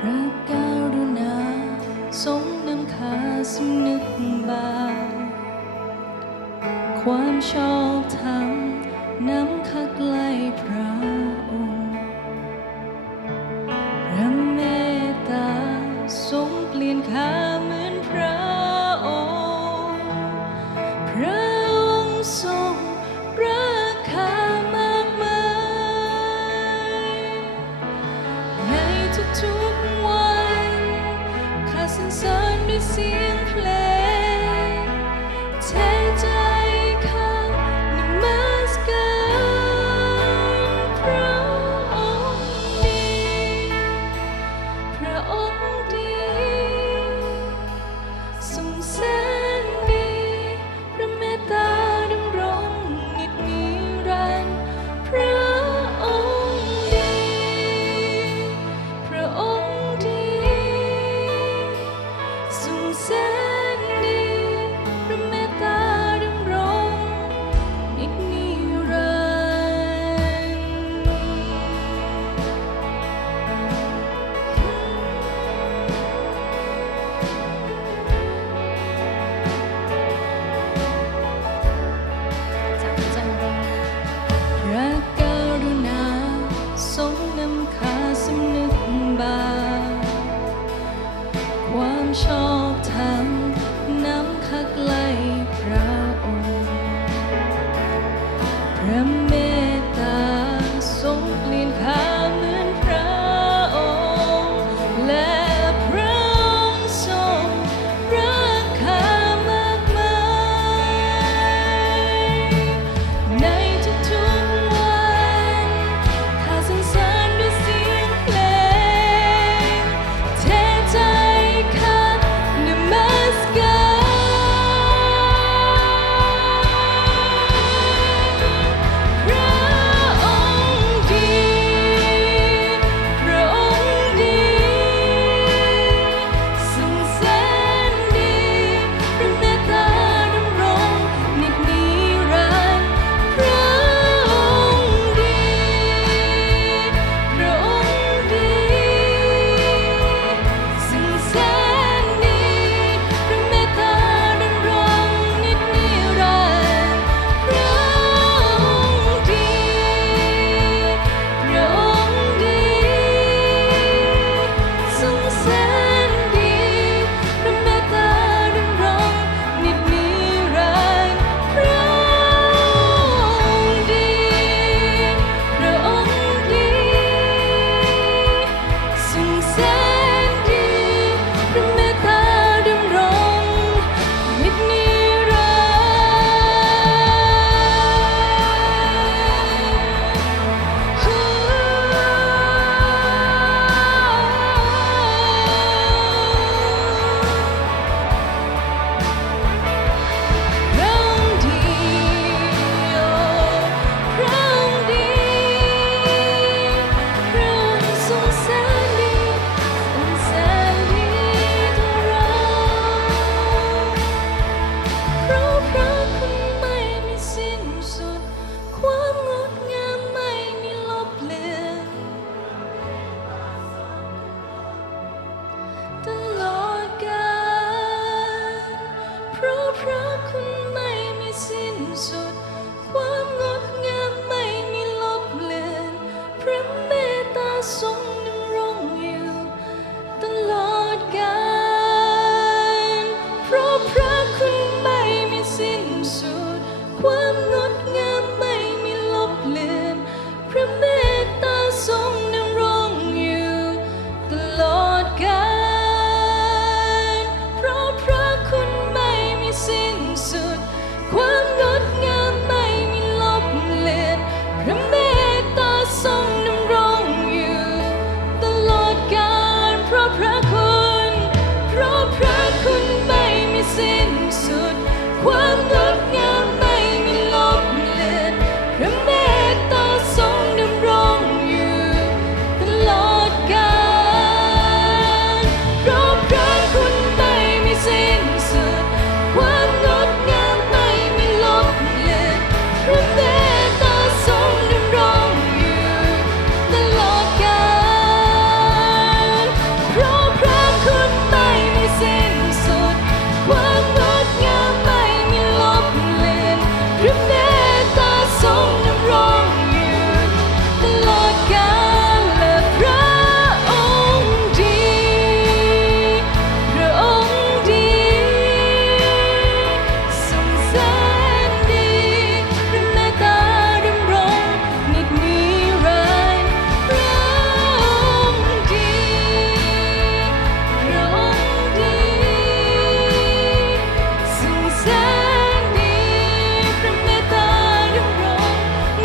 พระก see ความชอบธรรมน้ำคักไหล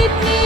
it me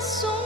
canções.